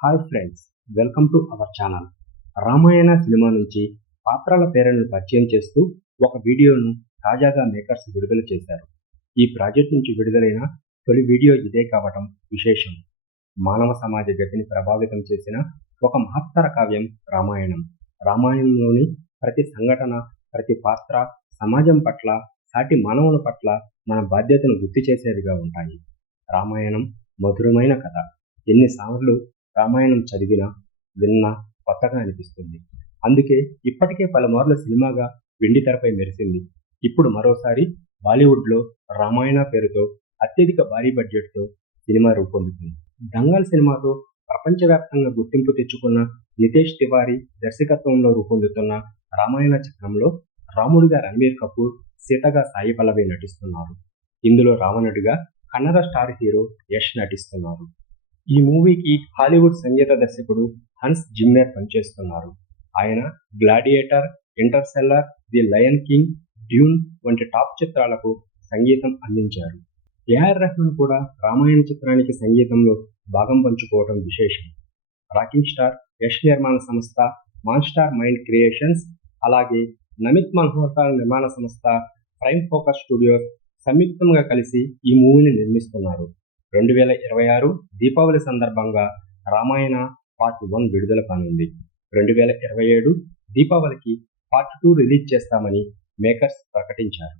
Hi friends, welcome to our channel. Ramayana cinema నుంచి పాత్రల పేర్లను పరిచయం చేస్తూ ఒక వీడియోను తాజాగా మేకర్స్ విడుదల చేశారు. ఈ ప్రాజెక్ట్ నుంచి విడుదలైన తొలి వీడియో ఇదే కావటం విశేషం. మానవ సమాజ గతిని ప్రభావితం చేసిన ఒక మహత్తర కావ్యం రామాయణం. రామాయణంలోని ప్రతి సంఘటన, ప్రతి పాత్ర సమాజం పట్ల, సాటి మానవుల పట్ల మన బాధ్యతను గుర్తు చేసేవిగా ఉంటాయి. రామాయణం మధురమైన కథ. ఎన్నిసార్లు రామాయణం చదివినా, విన్నా కొత్తగా అనిపిస్తుంది. అందుకే ఇప్పటికే పలుమార్లు సినిమాగా వెండితెరపై మెరిసింది. ఇప్పుడు మరోసారి బాలీవుడ్లో రామాయణ పేరుతో అత్యధిక భారీ బడ్జెట్తో సినిమా రూపొందుతుంది. దంగల్ సినిమాతో ప్రపంచవ్యాప్తంగా గుర్తింపు తెచ్చుకున్న నితేష్ తివారీ దర్శకత్వంలో రూపొందుతున్న రామాయణ చిత్రంలో రాముడిగా రణబీర్ కపూర్, సీతగా సాయి పల్లవి నటిస్తున్నారు. ఇందులో రావణుడిగా కన్నడ స్టార్ హీరో యష్ నటిస్తున్నారు. ఈ మూవీకి హాలీవుడ్ సంగీత దర్శకుడు హన్స్ జిమ్మర్ పనిచేస్తున్నారు. ఆయన gladiator, Interstellar, the lion king, Dune వంటి టాప్ చిత్రాలకు సంగీతం అందించారు. ఏఆర్ రెహమాన్ కూడా రామాయణ చిత్రానికి సంగీతంలో భాగం పంచుకోవడం విశేషం. రాకింగ్ స్టార్ యష్ నిర్మాణ సంస్థ మాన్స్టార్ మైండ్ క్రియేషన్స్, అలాగే నమిత్ మల్హోత్రా నిర్మాణ సంస్థ ప్రైమ్ ఫోకస్ స్టూడియోస్ సంయుక్తంగా కలిసి ఈ మూవీని నిర్మిస్తున్నారు. 2026 దీపావళి సందర్భంగా రామాయణ పార్ట్ 1 విడుదల కానుంది. 2027 దీపావళికి పార్ట్ 2 రిలీజ్ చేస్తామని మేకర్స్ ప్రకటించారు.